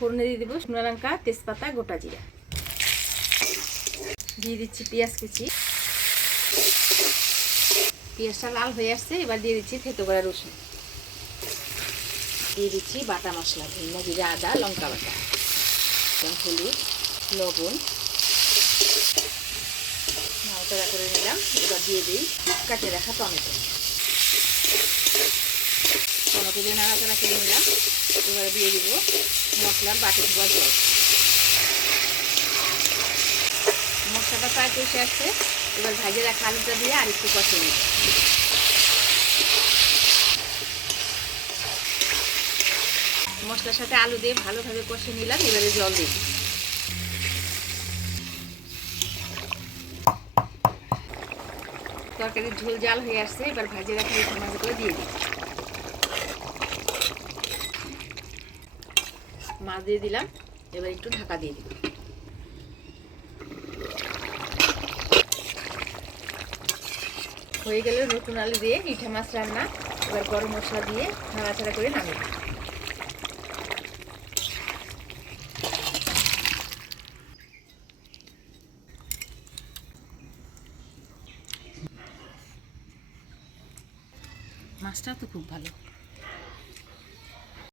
ফোড়নে দিয়ে দেবো শুকনো লঙ্কা, তেজপাতা, গোটা জিরা। দিয়ে দিচ্ছি পেঁয়াজ কুচি। পেঁয়াজটা লাল হয়ে আসছে, এবার দিয়ে দিচ্ছি থেতো করা রসুন। দিয়ে দিচ্ছি বাটা মশলা, ধনিয়া, জিরা, আদা, লঙ্কা বাটা, হলুদ, লবণ, নাড়াচাড়া করে নিলাম। এবার দিয়ে দিই কাটে রাখা টমেটো। টমেটো দিয়ে নাড়াচাড়া করে নিলাম। এবারে দিয়ে দিব মশলার বাটি ধোয়া জল। মশলাটা প্রায় কষে আসছে, এবার ভাজে রাখা আলুটা দিয়ে আরেকটু কষিয়ে নিব। মশলার সাথে আলু দিয়ে ভালোভাবে কষিয়ে নিলাম। এবারে জল দিই। তরকারির ঝোল জাল হয়ে আসছে, এবার ভাজে রাখা এই মাছগুলো দিয়ে দিই। মাছ দিয়ে দিলাম, এবার একটু ঢাকা দিয়ে দিই। হয়ে গেল নতুন আলু দিয়ে ইঠা মাছ রান্না। এবার গরম মশলা দিয়ে নাড়াচাড়া করে নামিয়ে দিই। মাছটাও তো খুব ভালো।